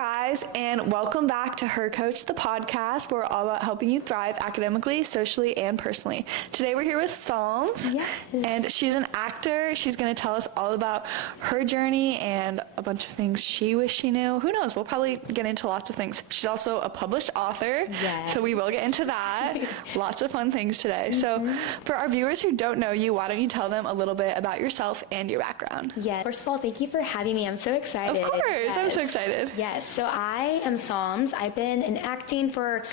guys, and welcome back to Her Coach, the podcast, where we're all about helping you thrive academically, socially, and personally. Today we're here with Psalms, and she's an actor. She's going to tell us all about her journey and a bunch of things she wished she knew. Who knows? We'll probably get into lots of things. She's also a published author, so we will get into that. Lots of fun things today. So for our viewers who don't know you, why don't you tell them a little bit about yourself and your background? Yeah, first of all, thank you for having me. I'm so excited. Of course, I'm so excited. Yes, so I am Psalms. I've been in acting for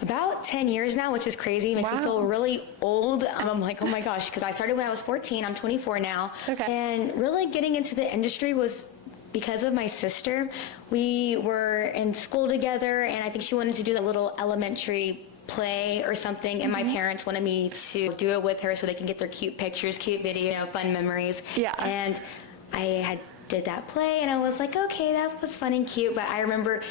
about 10 years now, which is crazy. It makes me feel really old. I'm like, oh my gosh, because I started when I was 14. I'm 24 now. Okay. And really getting into the industry was because of my sister. We were in school together, and I think she wanted to do that little elementary play or something, and my parents wanted me to do it with her so they can get their cute pictures, cute video, fun memories. Yeah. And I did that play, and I was like, okay, that was fun and cute. But I remember,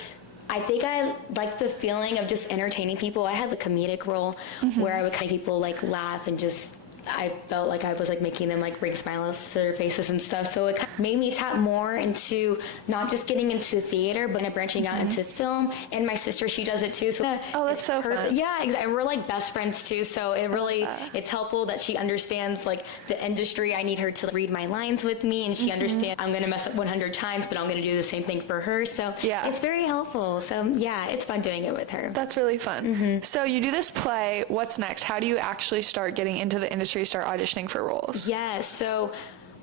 I think I liked the feeling of just entertaining people. I had the comedic role where I would make people like laugh and just, I felt like I was like making them like bring smiles to their faces and stuff. So it kind of made me tap more into not just getting into theater, but branching out into film. And my sister, she does it too. So that's so fun. Yeah, exactly. We're like best friends too. So it really, it's helpful that she understands like the industry. I need her to read my lines with me, and she understands I'm going to mess up 100 times, but I'm going to do the same thing for her. So it's very helpful. So yeah, it's fun doing it with her. That's really fun. So you do this play. What's next? How do you actually start getting into the industry? Start auditioning for roles? Yes, so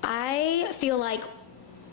I feel like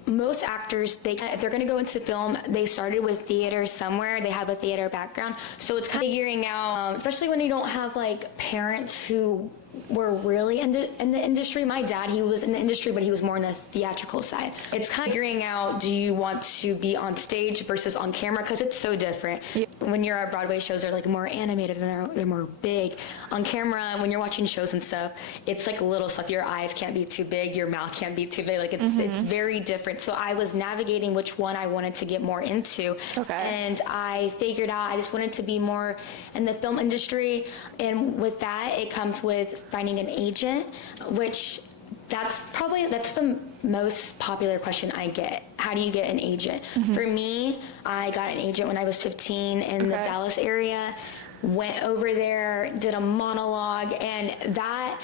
most actors, if they're going to go into film, they started with theater somewhere. They have a theater background. So it's kind of figuring out, especially when you don't have like parents who were really in the industry. My dad, he was in the industry, but he was more on the theatrical side. It's kind of figuring out, do you want to be on stage versus on camera? Because it's so different. Yeah. When you're at Broadway shows, they're like more animated and they're more big. On camera, when you're watching shows and stuff, it's like little stuff. Your eyes can't be too big, your mouth can't be too big. Like it's very different. So I was navigating which one I wanted to get more into. Okay. And I figured out I just wanted to be more in the film industry. And with that, it comes with finding an agent, which that's the most popular question I get. How do you get an agent? For me, I got an agent when I was 15 in the Dallas area, went over there, did a monologue, and that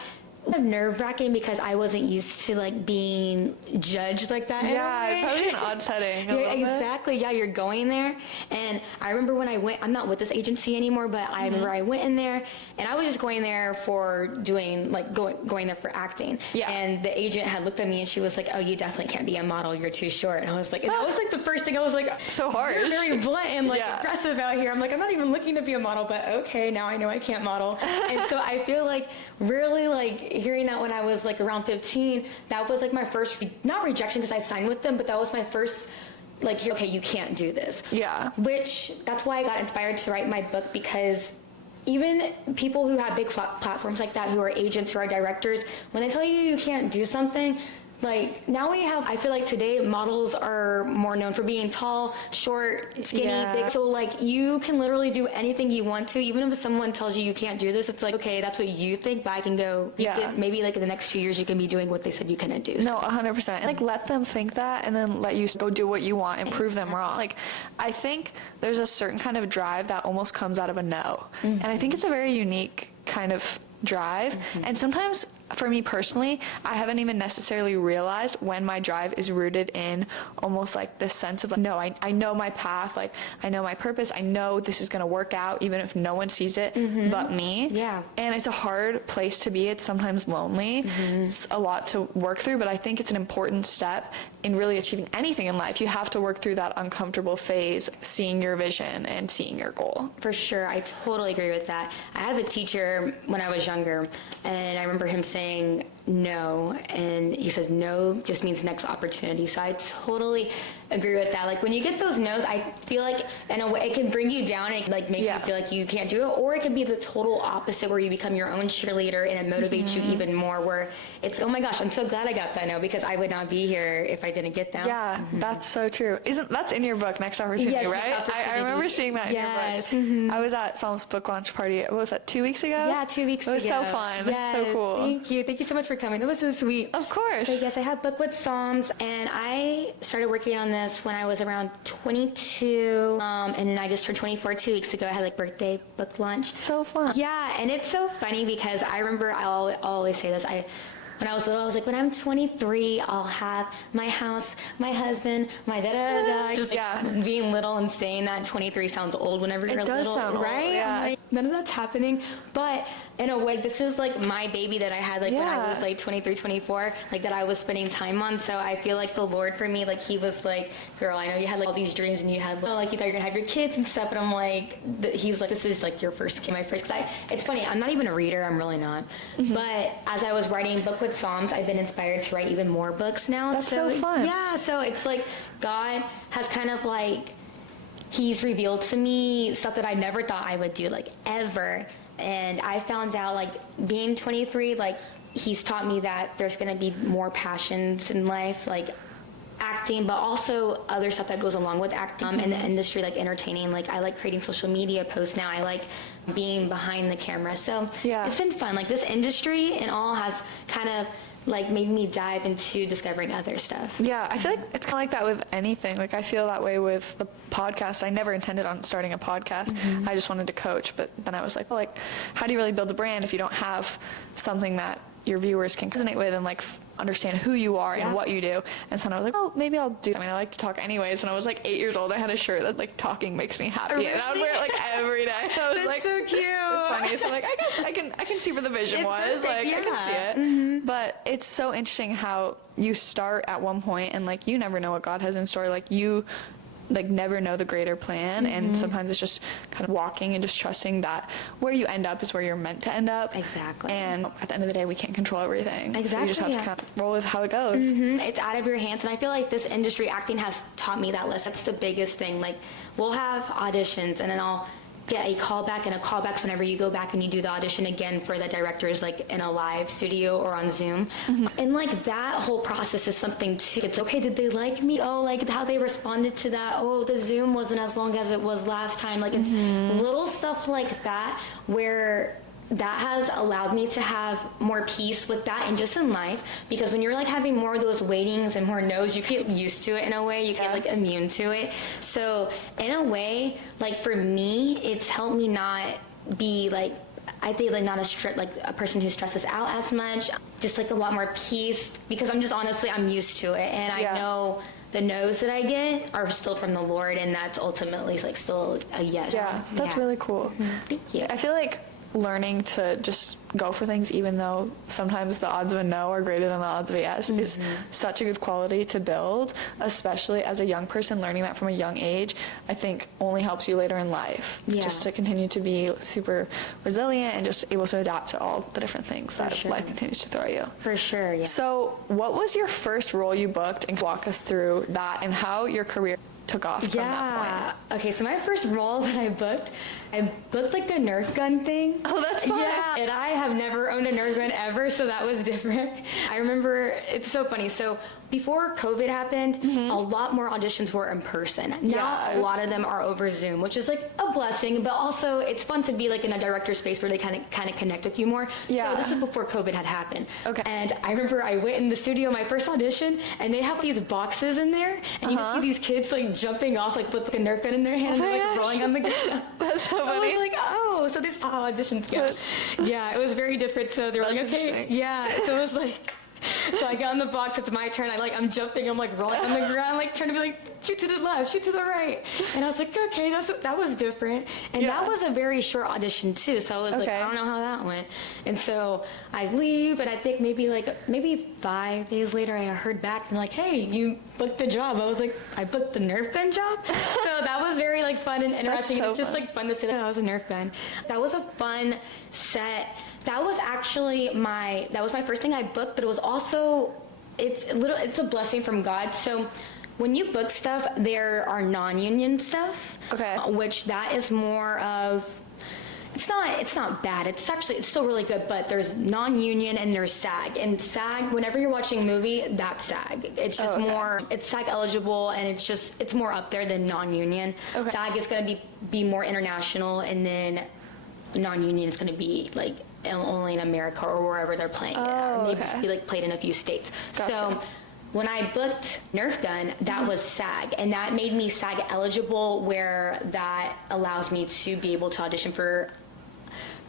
nerve-wracking because I wasn't used to like being judged like that. Yeah, probably an odd setting. Yeah, exactly. Yeah, you're going there, and I remember when I went. I'm not with this agency anymore, but I remember I went in there, and I was just going there for doing like going there for acting. Yeah. And the agent had looked at me, and she was like, "Oh, you definitely can't be a model. You're too short." And I was like, and that was like the first thing I was like, so harsh. You're very blunt and like aggressive out here. I'm like, I'm not even looking to be a model, but okay, now I know I can't model. And so I feel like really like hearing that when I was like around 15, that was like my first, not rejection because I signed with them, but that was my first like, okay, you can't do this. Yeah. Which, that's why I got inspired to write my book, because even people who have big platforms like that, who are agents, who are directors, when they tell you you can't do something, like now we have, I feel like today models are more known for being tall, short, skinny, big. So like you can literally do anything you want to, even if someone tells you you can't do this, it's like, okay, that's what you think, but I can go, maybe like in the next 2 years you can be doing what they said you couldn't do. No, 100%. Like let them think that and then let you go do what you want and prove them wrong. Like I think there's a certain kind of drive that almost comes out of a no. And I think it's a very unique kind of drive. And sometimes for me personally, I haven't even necessarily realized when my drive is rooted in almost like this sense of like, no, I know my path, like I know my purpose, I know this is going to work out even if no one sees it but me. Yeah. And it's a hard place to be. It's sometimes lonely. It's a lot to work through, but I think it's an important step in really achieving anything in life. You have to work through that uncomfortable phase, seeing your vision and seeing your goal. For sure. I totally agree with that. I have a teacher when I was younger, and I remember him saying no, and he says no just means next opportunity. So I totally agree with that. Like when you get those no's, I feel like in a way it can bring you down and like make you feel like you can't do it, or it can be the total opposite where you become your own cheerleader and it motivates you even more, where it's, oh my gosh, I'm so glad I got that no, because I would not be here if I didn't get that. Yeah, that's so true. That's in your book, Next Opportunity, right? I remember seeing that in your book. I was at Psalm's book launch party. What was that, 2 weeks ago? Yeah, 2 weeks ago. It was so fun. Yes, so cool. Thank you so much for coming. That was so sweet. Of course. So yes, I have Book with Psalms, and I started working on this when I was around 22, and then I just turned 24 2 weeks ago. I had like birthday book launch. So fun. Yeah, and it's so funny because I remember I'll always say this. When I was little, I was like, when I'm 23, I'll have my house, my husband, my da-da-da. Just being little and saying that 23 sounds old whenever you're It does little, sound old, right? yeah. I'm like, none of that's happening. But in a way, this is like my baby that I had like when I was like 23, 24, like that I was spending time on. So I feel like the Lord for me, like he was like, girl, I know you had like all these dreams and you had like, you thought you were gonna have your kids and stuff. And I'm like, he's like, this is like your first kid, my first. Cause it's funny, I'm not even a reader, I'm really not. But as I was writing Book with Psalms, I've been inspired to write even more books now. That's so fun. Yeah, so it's like God has kind of like, he's revealed to me stuff that I never thought I would do, like ever. And I found out like being 23, like he's taught me that there's going to be more passions in life, like acting, but also other stuff that goes along with acting in the industry, like entertaining. Like I like creating social media posts now. I like being behind the camera. So it's been fun. Like this industry and all has kind of like made me dive into discovering other stuff. Yeah, I feel like it's kind of like that with anything. Like I feel that way with the podcast. I never intended on starting a podcast. I just wanted to coach, but then I was like, well, like, how do you really build a brand if you don't have something that your viewers can resonate with and like understand who you are and what you do? And so I was like, oh, maybe I'll do. I mean, I like to talk anyways. When I was like 8 years old, I had a shirt that like talking makes me happy, and I would wear it like every day. I was That's like, so cute. It's funny. So like, I guess I can see where the vision was. Perfect, like I can see it. But it's so interesting how you start at one point and like you never know what God has in store. Like you like never know the greater plan, and sometimes it's just kind of walking and just trusting that where you end up is where you're meant to end up. Exactly. And at the end of the day, we can't control everything. Exactly. So you just have to kind of roll with how it goes. It's out of your hands, and I feel like this industry acting has taught me that lesson. That's the biggest thing. Like we'll have auditions, and then I'll get a callback, and a callback's whenever you go back and you do the audition again for the directors, like in a live studio or on Zoom. And like that whole process is something too. It's okay, did they like me? Oh, like how they responded to that. Oh, the Zoom wasn't as long as it was last time. Like it's little stuff like that where that has allowed me to have more peace with that and just in life, because when you're like having more of those waitings and more no's, you get used to it in a way. You get like immune to it. So in a way, like for me, it's helped me not be like, I think like not like a person who stresses out as much, just like a lot more peace, because I'm just honestly, I'm used to it. And I know the no's that I get are still from the Lord, and that's ultimately like still a yes. Yeah, that's really cool. Thank you. I feel like learning to just go for things even though sometimes the odds of a no are greater than the odds of a yes is such a good quality to build, especially as a young person. Learning that from a young age, I think, only helps you later in life, just to continue to be super resilient and just able to adapt to all the different things that life continues to throw you. For sure, yeah. So what was your first role you booked, and walk us through that and how your career took off from that point? Okay, so my first role that I booked like a Nerf gun thing. Oh, that's fun. Yeah, and I have never owned a Nerf gun ever, so that was different. I remember, it's so funny. So before COVID happened, a lot more auditions were in person. Now a lot of them are over Zoom, which is like a blessing, but also it's fun to be like in a director space where they kind of connect with you more. So this was before COVID had happened. Okay. And I remember I went in the studio, my first audition, and they have these boxes in there, and you just see these kids like jumping off like with like a Nerf gun in their hand, and they're like rolling on the ground. That's so funny. I was like, oh, so this auditions. Yeah, it was very different. So they were like, okay, so it was like, so I get on the box, it's my turn. I'm jumping, I'm like rolling on the ground, like trying to be like, shoot to the left, shoot to the right. And I was like, okay, that was different. And that was a very short audition too. So I was like, I don't know how that went. And so I leave, and I think maybe 5 days later, I heard back and like, hey, you booked the job. I was like, I booked the Nerf gun job. So that was very like fun and interesting. It's just like fun to say that I was a Nerf gun. That was a fun set. That was actually my first thing I booked, but it was also, it's a blessing from God. So when you book stuff, there are non-union stuff, which that is more of, it's not bad. It's still really good, but there's non-union and there's SAG. And SAG, whenever you're watching a movie, that's SAG. It's just more, it's SAG eligible, and it's more up there than non-union. SAG is going to be more international, and then non-union is going to be like only in America or wherever they're playing it. Oh, Maybe okay. be like played in a few states. Gotcha. So when I booked Nerf Gun, that was SAG, and that made me SAG eligible, where that allows me to be able to audition for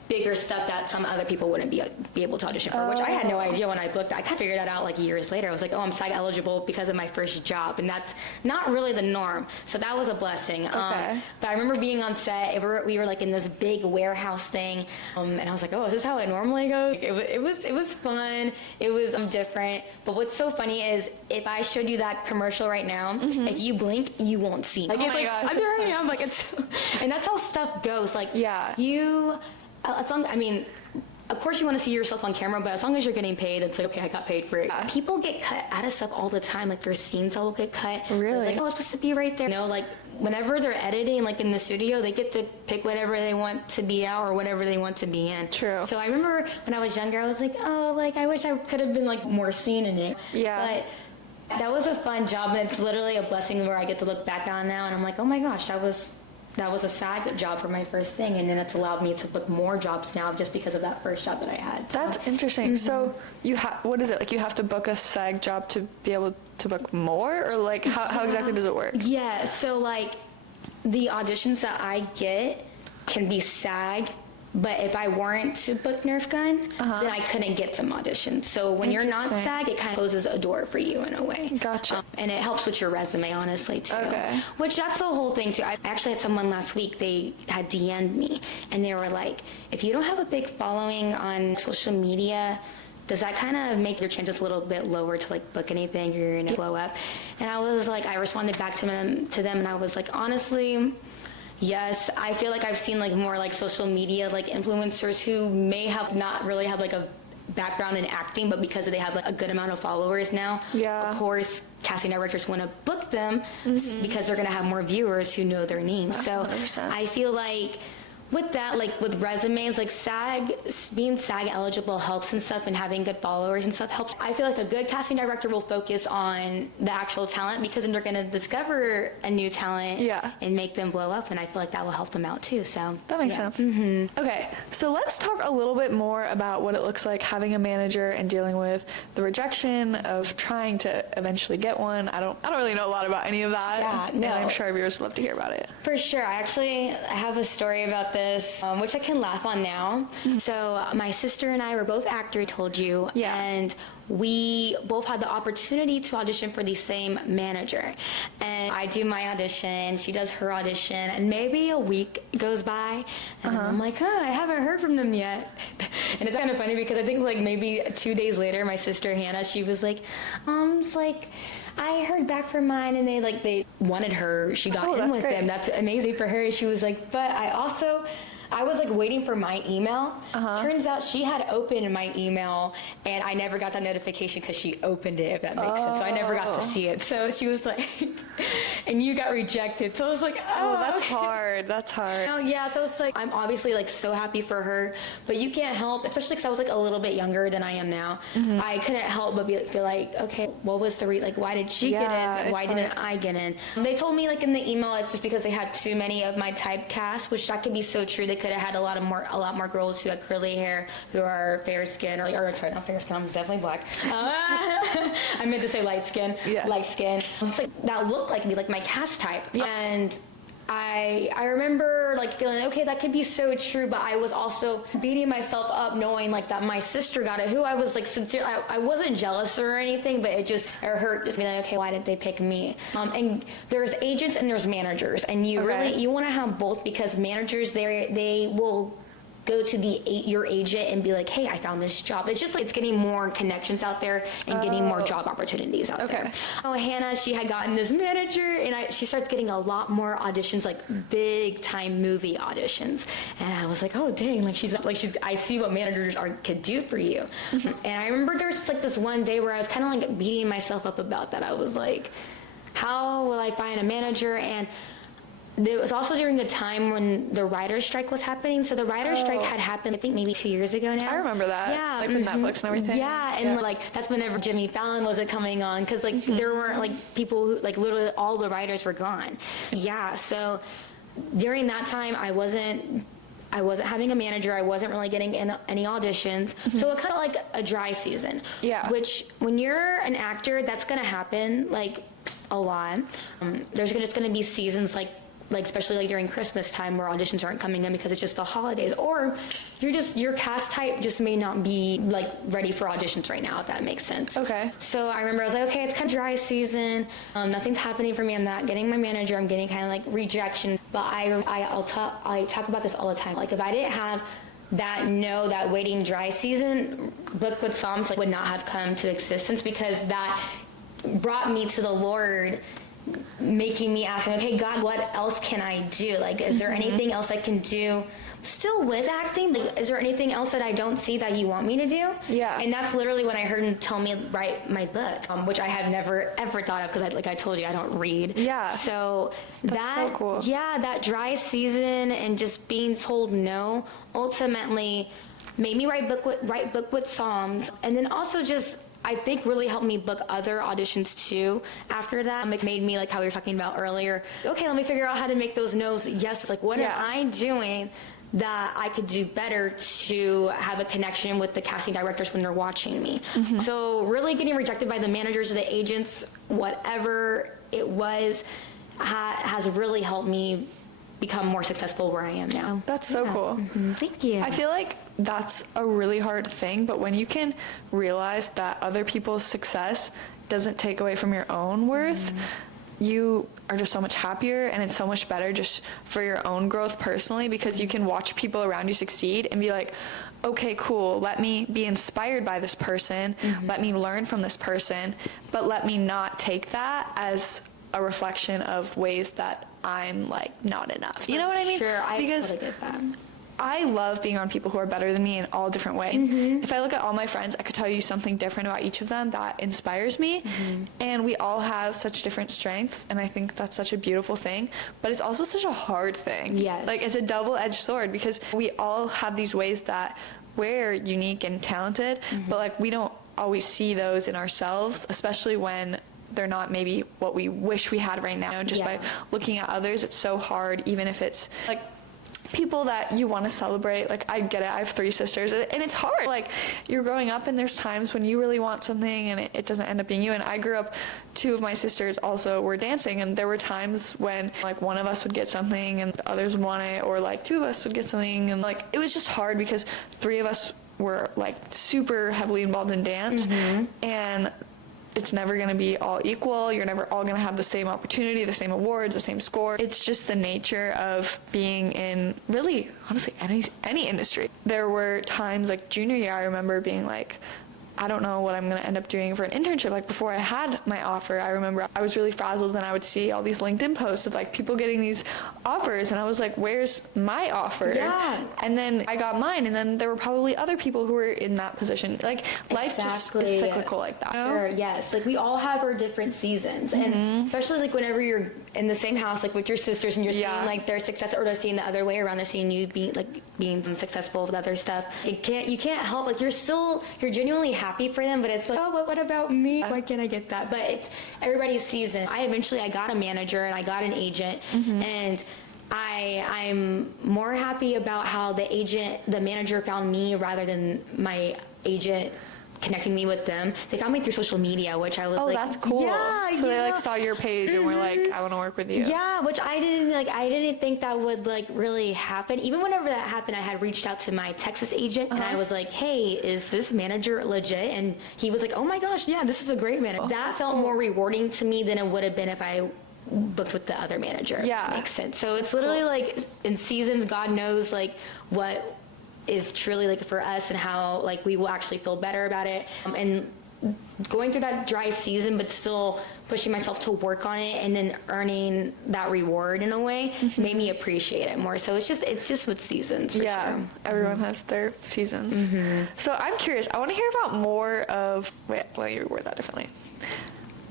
bigger stuff that some other people wouldn't be able to audition for, which I had no idea when I booked. I kind of figured that out like years later. I was like, oh, I'm SAG eligible because of my first job, and that's not really the norm. So that was a blessing. Okay. But I remember being on set. We were like in this big warehouse thing, and I was like, oh, is this how it normally goes? It was fun. It was different. But what's so funny is if I showed you that commercial right now, if you blink, you won't see. Like, Oh it's my like, gosh, there I am. Like, it's, and that's how stuff goes. Like, Yeah. as long, I mean, of course you want to see yourself on camera, but as long as you're getting paid, it's like, okay, I got paid for it. Yeah. People get cut out of stuff all the time. Like, there's scenes that will get cut. Really? It's like, oh, it's supposed to be right there. You know, like, whenever they're editing, like in the studio, they get to pick whatever they want to be out or whatever they want to be in. True. So I remember when I was younger, I was like, oh, like, I wish I could have been, like, more seen in it. Yeah. But that was a fun job, and it's literally a blessing where I get to look back on now, and I'm like, oh my gosh, that was a SAG job for my first thing, and then it's allowed me to book more jobs now just because of that first job that I had. So. That's interesting. So you what is it, like you have to book a SAG job to be able to book more, or like how exactly does it work? Yeah, so like the auditions that I get can be SAG, but if I weren't to book Nerf Gun, then I couldn't get some auditions. So when you're not Interesting. SAG, it kind of closes a door for you in a way. Gotcha. And it helps with your resume, honestly, too. Okay. Which that's the whole thing, too. I actually had someone last week, they had DM'd me, and they were like, if you don't have a big following on social media, does that kind of make your chances a little bit lower to like book anything, you're gonna blow up? And I was like, I responded back to them, and I was like, honestly, yes, I feel like I've seen like more like social media like influencers who may have not really have like a background in acting, but because they have like a good amount of followers now, Yeah. of course casting directors want to book them because they're going to have more viewers who know their names. So 100%. I feel like with that, like with resumes, like being SAG eligible helps and stuff, and having good followers and stuff helps. I feel like a good casting director will focus on the actual talent, because then they're going to discover a new talent Yeah. and make them blow up, and I feel like that will help them out too. So That makes yeah. sense. Okay, so let's talk a little bit more about what it looks like having a manager and dealing with the rejection of trying to eventually get one. I don't really know a lot about any of that. Yeah, And no. I'm sure our viewers would love to hear about it. For sure. I have a story about this, which I can laugh on now. So my sister and I were both actors, I told you, Yeah. and we both had the opportunity to audition for the same manager. And I do my audition, she does her audition, and maybe a week goes by, and I'm like, I haven't heard from them yet. And it's kind of funny because I think like maybe 2 days later, my sister Hannah, she was like, it's like, I heard back from mine, and they wanted her. She got Oh, in that's with great. them. That's amazing for her. She was like, but I was like waiting for my email. Turns out she had opened my email, and I never got that notification because she opened it, if that makes sense. So I never got to see it. So she was like, and you got rejected. So I was like, Oh, that's okay. hard. That's hard. Oh, yeah, so it's like, I'm obviously like so happy for her, but you can't help, especially because I was like a little bit younger than I am now. I couldn't help but feel like, okay, what was the like, why did she Yeah, get in? it's Why didn't I get in? They told me like in the email, it's just because they had too many of my typecast, which that could be so true. They could have had a lot more girls who had curly hair, who are fair skin, or sorry, not fair skin, I'm definitely black. I meant to say light skin, Yeah. light skin. Just like that looked like me, like my cast type. And I remember like feeling, okay, that could be so true, but I was also beating myself up knowing like that my sister got it, who I was like sincere. I wasn't jealous or anything, but it hurt just being like, okay, why didn't they pick me? And there's agents and there's managers, and you want to have both, because managers, they will go to your agent and be like, hey, I found this job. It's just like it's getting more connections out there and getting more job opportunities out there. Oh, Hannah, she had gotten this manager, and she starts getting a lot more auditions, like big time movie auditions. And I was like, oh dang, I see what managers could do for you. And I remember there's like this one day where I was kind of like beating myself up about that. I was like, how will I find a manager? And it was also during the time when the writer's strike was happening. So the writer's strike had happened, I think maybe 2 years ago now. I remember that. Yeah. Like with Netflix and everything. Yeah, and like that's whenever Jimmy Fallon was coming on, because like there weren't like people who, like literally all the writers were gone. Yeah, so during that time I wasn't I wasn't having a manager. I wasn't really getting in any auditions. So it kind of like a dry season. Yeah. Which when you're an actor, that's going to happen like a lot. There's just going to be seasons like especially like during Christmas time where auditions aren't coming in because it's just the holidays, or your cast type just may not be like ready for auditions right now, if that makes sense. Okay. So I remember I was like, okay, it's kind of dry season. Nothing's happening for me. I'm not getting my manager. I'm getting kind of like rejection. But I talk about this all the time. Like if I didn't have that waiting dry season, Book with Psalms like would not have come to existence, because that brought me to the Lord, making me ask him, okay, God, what else can I do? Like, is there anything else I can do still with acting? Like, is there anything else that I don't see that you want me to do? Yeah. And that's literally when I heard him tell me write my book, which I had never ever thought of, because like I told you, I don't read. Yeah. So That's so cool. Yeah, that dry season and just being told no ultimately made me write book with Psalms, and then also just I think really helped me book other auditions too after that. It made me, like how we were talking about earlier, okay, let me figure out how to make those no's yes. Like what am I doing that I could do better to have a connection with the casting directors when they're watching me? So really getting rejected by the managers or the agents, whatever it was, has really helped me become more successful where I am now. That's so cool. Thank you. I feel like that's a really hard thing, but when you can realize that other people's success doesn't take away from your own worth, you are just so much happier, and it's so much better just for your own growth personally, because you can watch people around you succeed and be like, okay, cool, let me be inspired by this person, let me learn from this person, but let me not take that as a reflection of ways that I'm like not enough. You know what I mean? Sure, I because totally get that. I love being around people who are better than me in all different ways. If I look at all my friends, I could tell you something different about each of them that inspires me. And we all have such different strengths, and I think that's such a beautiful thing. But it's also such a hard thing. Yes. Like it's a double-edged sword, because we all have these ways that we're unique and talented, but like we don't always see those in ourselves, especially when they're not maybe what we wish we had right now. Just by looking at others, it's so hard, even if it's like people that you want to celebrate. Like I get it, I have 3 sisters, and it's hard. Like you're growing up and there's times when you really want something and it doesn't end up being you. And I grew up, 2 of my sisters also were dancing, and there were times when like one of us would get something and the others would want it, or like 2 of us would get something, and like it was just hard because 3 of us were like super heavily involved in dance, and it's never going to be all equal. You're never all going to have the same opportunity, the same awards, the same score. It's just the nature of being in really, honestly, any industry. There were times like junior year, I remember being like, I don't know what I'm going to end up doing for an internship. Like before I had my offer, I remember I was really frazzled, and I would see all these LinkedIn posts of like people getting these offers, and I was like, where's my offer? Yeah. And then I got mine, and then there were probably other people who were in that position. Like life just is cyclical like that. You know? Sure, yes. Like we all have our different seasons, and especially like whenever you're in the same house, like with your sisters, and you're seeing like their success, or they're seeing the other way around, they're seeing you being successful with other stuff. You can't help, like you're genuinely happy for them, but it's like, oh, but what about me? Why can't I get that? But it's everybody's season. I got a manager and I got an agent, and I'm more happy about how the manager found me rather than my agent connecting me with them. They found me through social media, which I was like, that's cool. Yeah, so they like saw your page and were like, I want to work with you. Yeah, which I didn't think that would like really happen. Even whenever that happened, I had reached out to my Texas agent, and I was like, hey, is this manager legit? And he was like, oh my gosh, yeah, this is a great manager. That felt more rewarding to me than it would have been if I booked with the other manager. Yeah. Makes sense. So it's literally like in seasons, God knows like what is truly like for us and how like we will actually feel better about it. And going through that dry season, but still pushing myself to work on it and then earning that reward in a way made me appreciate it more. So it's just with seasons for sure. Everyone has their seasons. So I'm curious, I want to hear about more of, wait, let me reword that differently.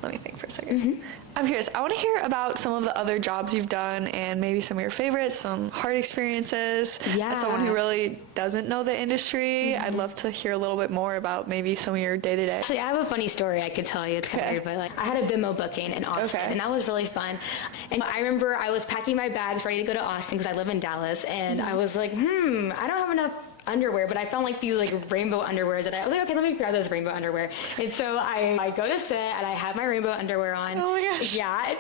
Let me think for a second. I'm curious. I want to hear about some of the other jobs you've done and maybe some of your favorites, some hard experiences. Yeah. As someone who really doesn't know the industry, I'd love to hear a little bit more about maybe some of your day-to-day. Actually, I have a funny story I could tell you. It's kind of weird, but like I had a Venmo booking in Austin, and that was really fun. And I remember I was packing my bags ready to go to Austin because I live in Dallas, and I was like, I don't have enough underwear, but I found like these like rainbow underwear that I was like, okay, let me grab those rainbow underwear. And so I go to set and I have my rainbow underwear on. Oh my gosh. Yeah.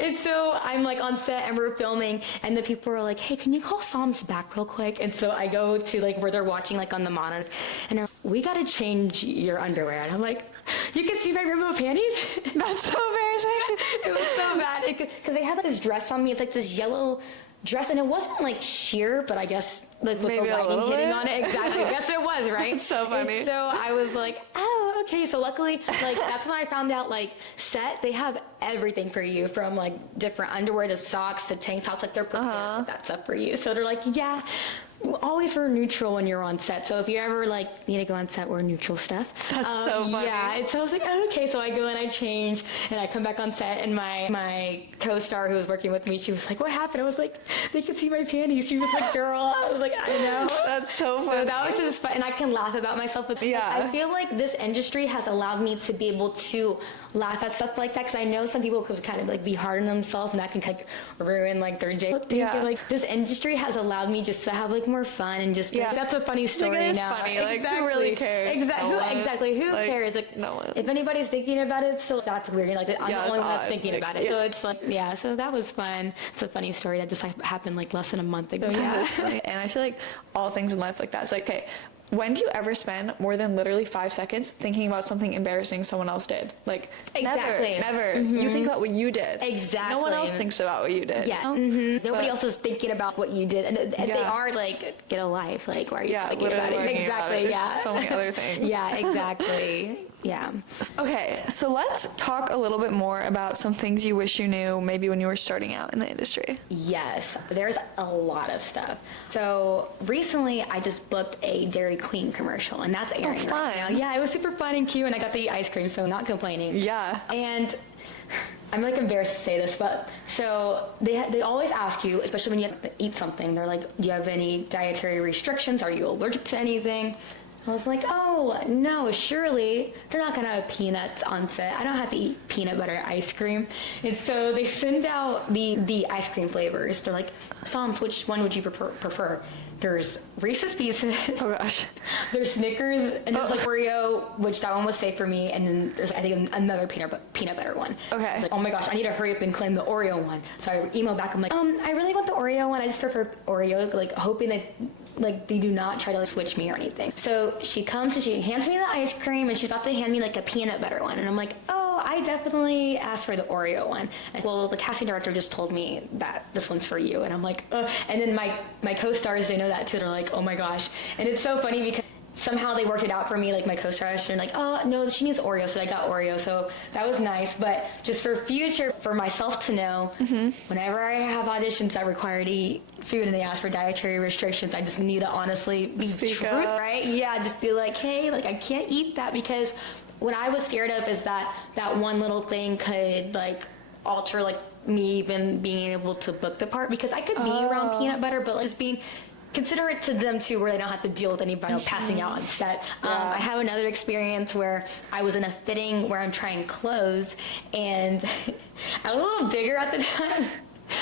And so I'm like on set and we're filming and the people are like, hey, can you call Psalms back real quick? And so I go to like where they're watching like on the monitor and they're like, we got to change your underwear. And I'm like, you can see my rainbow panties? That's so embarrassing. It was so bad. Because they had like this dress on me. It's like this yellow dress and it wasn't like sheer, but I guess like with Maybe the a lighting little hitting bit? on it. Exactly. I guess it was, right? That's so funny. And so I was like, oh, okay. So luckily, like that's when I found out like set, they have everything for you from like different underwear to socks to tank tops. Like they're prepared with that stuff for you. So they're like, yeah, always wear neutral when you're on set. So if you ever like need to go on set, wear neutral stuff. That's so funny. Yeah. And so I was like, oh, okay. So I go and I change and I come back on set and my co-star who was working with me, she was like, what happened? I was like, they could see my panties. She was like, girl. I was like, I know. That's so funny. So that was just fun. And I can laugh about myself. But I feel like this industry has allowed me to be able to laugh at stuff like that. Because I know some people could kind of like be hard on themselves and that can kind of ruin like their day. Yeah. Like this industry has allowed me just to have like more fun and just be like, that's a funny story like, it is now. funny. Like, who really cares? Exactly. Who like, cares? Like, no one. if anybody's thinking about it, so that's weird. Like, I'm the only one that's thinking about it. Yeah. So it's like, yeah, so that was fun. It's a funny story that just like, happened like less than a month ago. Yeah. And I feel like all things in life like that. It's like, okay, when do you ever spend more than literally 5 seconds thinking about something embarrassing someone else did? Like, Exactly. Never. You think about what you did. Exactly. No one else thinks about what you did. Yeah. Nobody else is thinking about what you did. And they are like, get a life. Like, why are you thinking about it? Exactly. There's so many other things. Yeah, exactly. Yeah. Okay, so let's talk a little bit more about some things you wish you knew maybe when you were starting out in the industry. Yes, there's a lot of stuff. So recently I just booked a Dairy Queen commercial and that's airing right now. Yeah, it was super fun and cute and I got to eat ice cream, so not complaining. Yeah. And I'm like embarrassed to say this, but so they always ask you, especially when you have to eat something, they're like, do you have any dietary restrictions? Are you allergic to anything? I was like, oh, no, surely they're not going to have peanuts on set. I don't have to eat peanut butter ice cream. And so they send out the ice cream flavors. They're like, Psalms, which one would you prefer? There's Reese's Pieces. Oh, gosh. There's Snickers, and there's like Oreo, which that one was safe for me. And then there's, I think, another peanut butter one. Okay. It's like, oh my gosh, I need to hurry up and claim the Oreo one. So I emailed back. I'm like, I really want the Oreo one. I just prefer Oreo, like hoping that like they do not try to like switch me or anything. So she comes and she hands me the ice cream and she's about to hand me like a peanut butter one. And I'm like, oh, I definitely asked for the Oreo one. And, well, the casting director just told me that this one's for you. And I'm like, and then my co-stars, they know that too. They're like, oh my gosh. And it's so funny because somehow they worked it out for me, like my co-stars are like, oh no, she needs Oreo, so I got Oreo, so that was nice. But just for future, for myself to know, whenever I have auditions that require to eat food and they ask for dietary restrictions, I just need to honestly be truth, right? Yeah, just be like, hey, like I can't eat that, because what I was scared of is that one little thing could like alter like me even being able to book the part, because I could be around peanut butter, but like, just being considerate to them too, where they don't have to deal with anybody passing out on set. I have another experience where I was in a fitting where I'm trying clothes, and I was a little bigger at the time.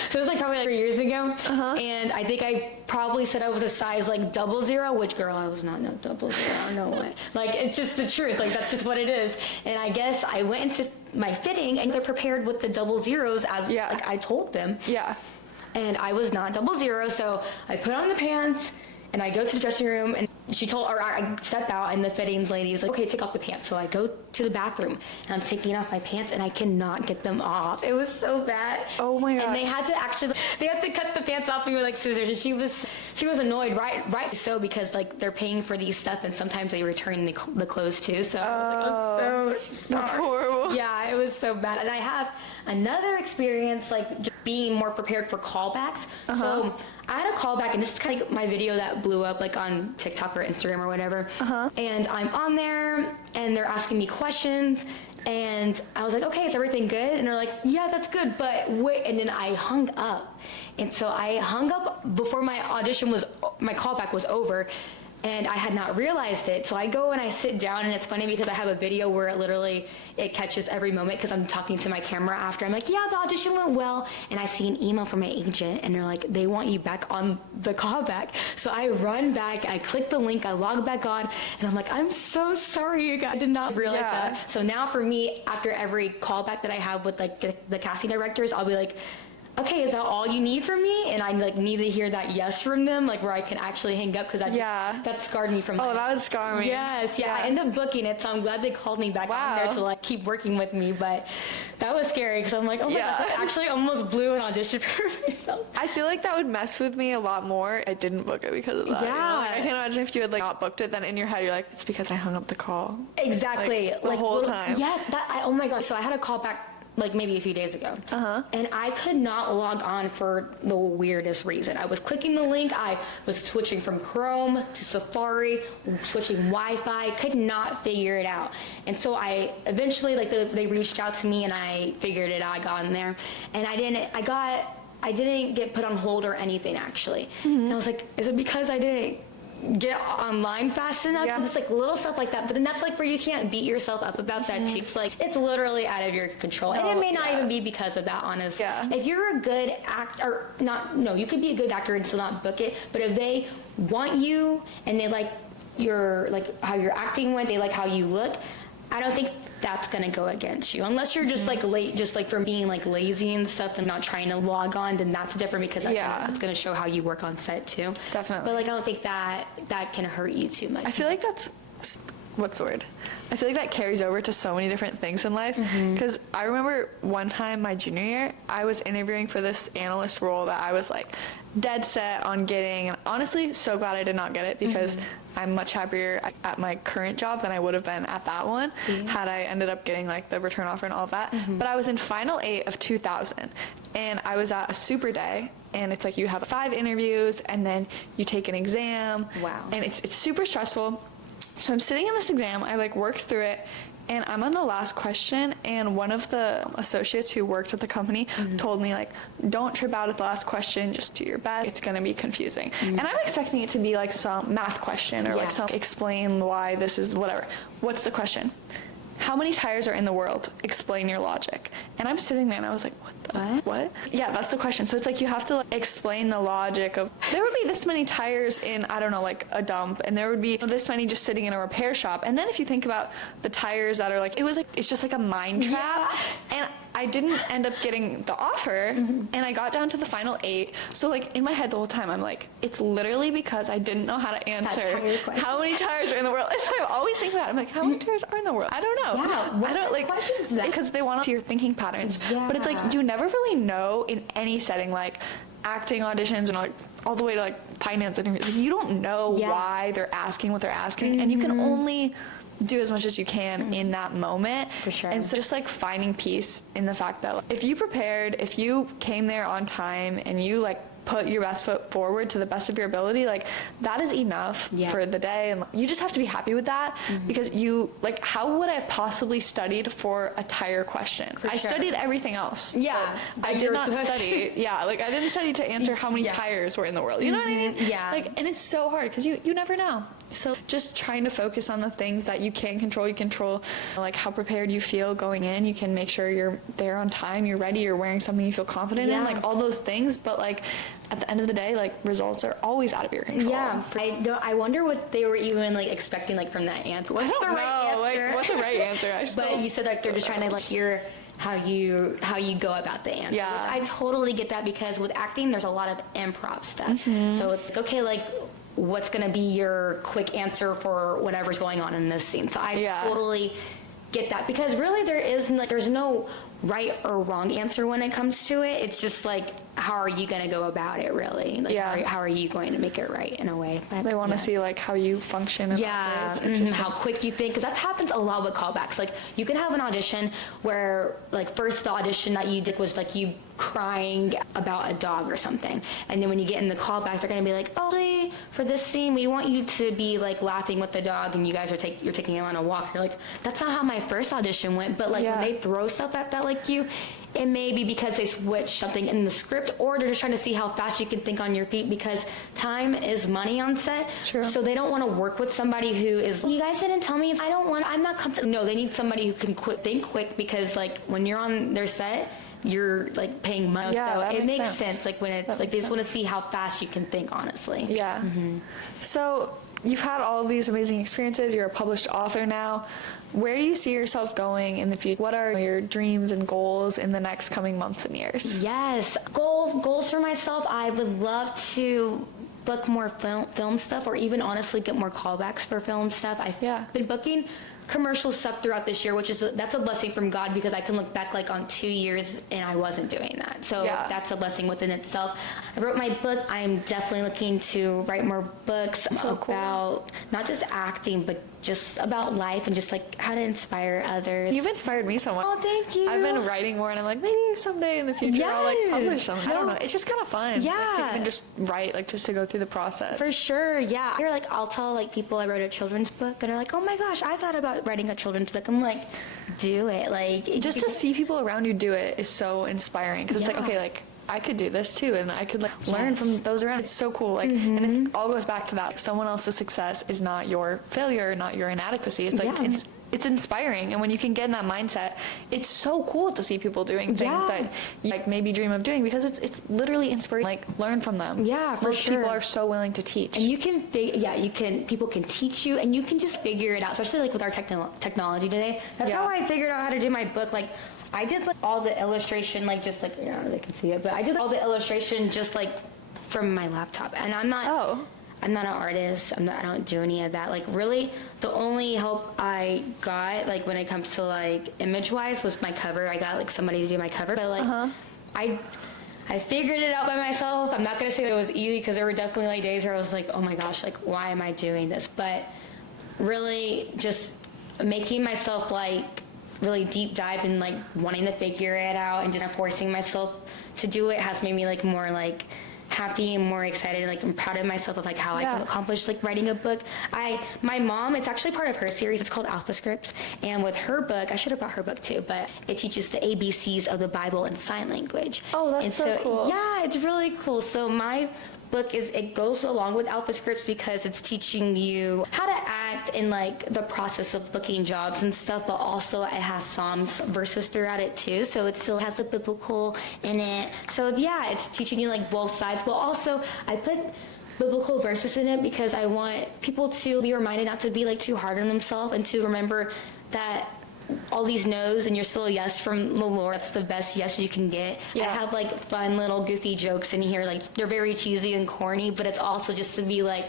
So it was like probably like 3 years ago, and I think I probably said I was a size like 00, which girl, I was not no 00, no way. Like, it's just the truth, like that's just what it is. And I guess I went into my fitting and they're prepared with the 00s as like I told them. Yeah. And I was not 00, so I put on the pants and I go to the dressing room, and I step out and the fittings lady's like, okay, take off the pants. So I go to the bathroom and I'm taking off my pants and I cannot get them off. It was so bad. Oh my gosh. And they had to cut the pants off me with like scissors, and she was annoyed, right so, because like they're paying for these stuff and sometimes they return the clothes too. So I was like, I'm so sorry. That's horrible. Yeah, it was so bad. And I have another experience like just being more prepared for callbacks. So I had a callback, and this is kind of my video that blew up like on TikTok or Instagram or whatever. And I'm on there, and they're asking me questions, And I was like, okay, is everything good? And they're like, yeah, that's good, but wait. And then I hung up. And so I hung up before my callback was over. And I had not realized it. So I go and I sit down, and it's funny because I have a video where it catches every moment because I'm talking to my camera after. I'm like, yeah, the audition went well. And I see an email from my agent, and they're like, they want you back on the callback. So I run back, I click the link, I log back on, and I'm like, I'm so sorry, you guys. I did not realize that. So now for me, after every callback that I have with like the casting directors, I'll be like, okay, is that all you need from me? And I like need to hear that yes from them, like where I can actually hang up, because that scarred me from. Oh, that would scar me. Yes, yeah. I ended up booking it, so I'm glad they called me back on there to like keep working with me. But that was scary because I'm like, oh my gosh, I actually almost blew an audition for myself. I feel like that would mess with me a lot more. I didn't book it because of that. Yeah, you know? Like, I can't imagine if you had like not booked it. Then in your head you're like, it's because I hung up the call. Exactly, like the whole time. Yes, oh my gosh. So I had a call back like maybe a few days ago. And I could not log on for the weirdest reason. I was clicking the link, I was switching from Chrome to Safari, switching Wi-Fi, could not figure it out. And so I eventually, like they reached out to me and I figured it out, I got in there. And I didn't get put on hold or anything actually. And I was like, is it because I didn't get online fast enough? Just like little stuff like that. But then that's like where you can't beat yourself up about that too. It's like, it's literally out of your control. And it may not even be because of that, honestly. If you're a good actor, you could be a good actor and still not book it. But if they want you and they like how your acting went, they like how you look, I don't think that's gonna go against you, unless you're just like late, just like from being like lazy and stuff and not trying to log on. Then that's different, because it's gonna show how you work on set too. Definitely. But like, I don't think that can hurt you too much. I feel like what's the word? I feel like that carries over to so many different things in life. Because I remember one time my junior year, I was interviewing for this analyst role that I was like dead set on getting. And honestly, so glad I did not get it, because I'm much happier at my current job than I would have been at that one had I ended up getting like the return offer and all of that. But I was in final 8 of 2000, and I was at a super day. And it's like you have 5 interviews, and then you take an exam. Wow. And it's super stressful. So I'm sitting in this exam, I like work through it, and I'm on the last question, and one of the associates who worked at the company told me like, don't trip out at the last question, just do your best, it's gonna be confusing. And I'm expecting it to be like some math question or like some explain why this is whatever. What's the question? How many tires are in the world? Explain your logic. And I'm sitting there and I was like, what? Yeah, that's the question. So it's like you have to like, explain the logic of, there would be this many tires in, I don't know, like a dump, and there would be this many just sitting in a repair shop. And then if you think about the tires that are like, it's just like a mind trap. And I didn't end up getting the offer, and I got down to the final 8. So like in my head the whole time, I'm like, it's literally because I didn't know how to answer how many tires are in the world. And so I'm always thinking about it. I'm like, how many tires are in the world? I don't know. Yeah, I don't like, because they want to see your thinking patterns. But it's like, you never really know in any setting, like acting auditions and like all the way to like finance interviews. Like, you don't know why they're asking what they're asking, and you can only do as much as you can in that moment. For sure. And so just like finding peace in the fact that like, if you prepared, if you came there on time and you like put your best foot forward to the best of your ability, like that is enough for the day. And you just have to be happy with that, because you like, how would I have possibly studied for a tire question? I studied everything else. I did not study. Like I didn't study to answer how many tires were in the world. You know what I mean? Like, and it's so hard because you never know. So just trying to focus on the things that you can control. You control like how prepared you feel going in. You can make sure you're there on time, you're ready, you're wearing something you feel confident in, like all those things. But like at the end of the day, like results are always out of your control. I wonder what they were even like expecting like from that answer. I don't know. Like what's the right answer? But you said like they're just trying to like hear how you go about the answer. Which I totally get that, because with acting there's a lot of improv stuff. So it's like, okay, like what's going to be your quick answer for whatever's going on in this scene. So I totally get that, because really there's no right or wrong answer when it comes to it. It's just like how are you going to go about it, really? Like, how are you going to make it right in a way? But, they want to see like how you function and how quick you think, because that happens a lot with callbacks. Like, you can have an audition where, like, first the audition that you did was like you crying about a dog or something, and then when you get in the callback, they're going to be like, oh, actually, for this scene we want you to be like laughing with the dog, and you guys are you're taking him on a walk. You're like, that's not how my first audition went. But like when they throw stuff at that, like it may be because they switched something in the script, or they're just trying to see how fast you can think on your feet, because time is money on set. True. So they don't want to work with somebody who is, you guys didn't tell me, I'm not comfortable. No, they need somebody who can think quick, because like when you're on their set, you're like paying money. Yeah, so that it makes sense. sense. Like when it's like they just want to see how fast you can think, honestly. Yeah. So you've had all of these amazing experiences. You're a published author now. Where do you see yourself going in the future? What are your dreams and goals in the next coming months and years? Yes. Goals for myself. I would love to book more film stuff, or even honestly get more callbacks for film stuff. I've been booking commercial stuff throughout this year, that's a blessing from God, because I can look back like on 2 years and I wasn't doing that. So that's a blessing within itself. I wrote my book. I'm definitely looking to write more books about not just acting, but just about life and just like how to inspire others. You've inspired me so much. Oh, thank you. I've been writing more, and I'm like, maybe someday in the future I'll like publish something. I don't know. It's just kind of fun. Yeah. Like, to even just write, like just to go through the process. For sure. Yeah. You're like, I'll tell like people I wrote a children's book, and they're like, oh my gosh, I thought about writing a children's book. I'm like, do it. Like, just to see people around you do it is so inspiring, because it's like, okay, like I could do this too, and I could like learn from those around. It's so cool. Like, and it all goes back to that. Someone else's success is not your failure, not your inadequacy. It's like it's inspiring, and when you can get in that mindset, it's so cool to see people doing things that you like maybe dream of doing, because it's literally inspiring. Like, learn from them. Yeah, for Most sure. people are so willing to teach, and you can people can teach you, and you can just figure it out. Especially like with our technology today. That's how I figured out how to do my book. Like, I did like all the illustration, like just like, they can see it, but I did all the illustration just like from my laptop, and I'm not an artist. I don't do any of that. Like, really, the only help I got, like when it comes to like image wise, was my cover. I got like somebody to do my cover, but like I figured it out by myself. I'm not gonna say that it was easy, because there were definitely like days where I was like, oh my gosh, like why am I doing this? But really, just making myself like really deep dive and like wanting to figure it out, and just forcing myself to do it has made me like more like happy and more excited. Like, I'm proud of myself of like how I can accomplish like writing a book. My mom, it's actually part of her series. It's called Alpha Scripts, and with her book, I should have brought her book too, but it teaches the ABCs of the Bible in sign language. Oh, that's so cool. Yeah, it's really cool. So my book it goes along with Alpha Scripts, because it's teaching you how to act in like the process of booking jobs and stuff, but also it has Psalms verses throughout it too, so it still has the biblical in it. So yeah, it's teaching you like both sides, but also I put biblical verses in it because I want people to be reminded not to be like too hard on themselves, and to remember that all these no's and you're still a yes from the Lord. That's the best yes you can get. I have like fun little goofy jokes in here. Like, they're very cheesy and corny, but it's also just to be like,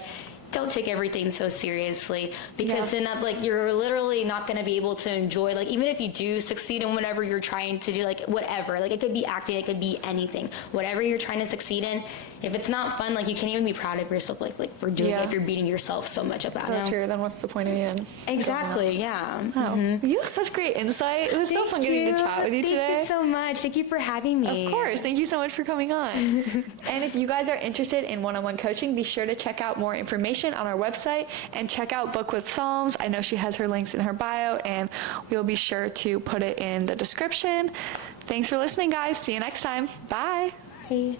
don't take everything so seriously, because then like you're literally not going to be able to enjoy, like, even if you do succeed in whatever you're trying to do, like whatever, like it could be acting, it could be anything, whatever you're trying to succeed in, if it's not fun, like you can't even be proud of yourself like for doing it, if you're beating yourself so much about it. True. Then what's the point of even? Exactly. Yeah. You have such great insight. It was so fun getting to chat with you today. Thank you so much. Thank you for having me. Of course. Thank you so much for coming on. And if you guys are interested in one-on-one coaching, be sure to check out more information on our website, and check out Book with Psalms. I know she has her links in her bio, and we'll be sure to put it in the description. Thanks for listening, guys. See you next time. Bye. Bye.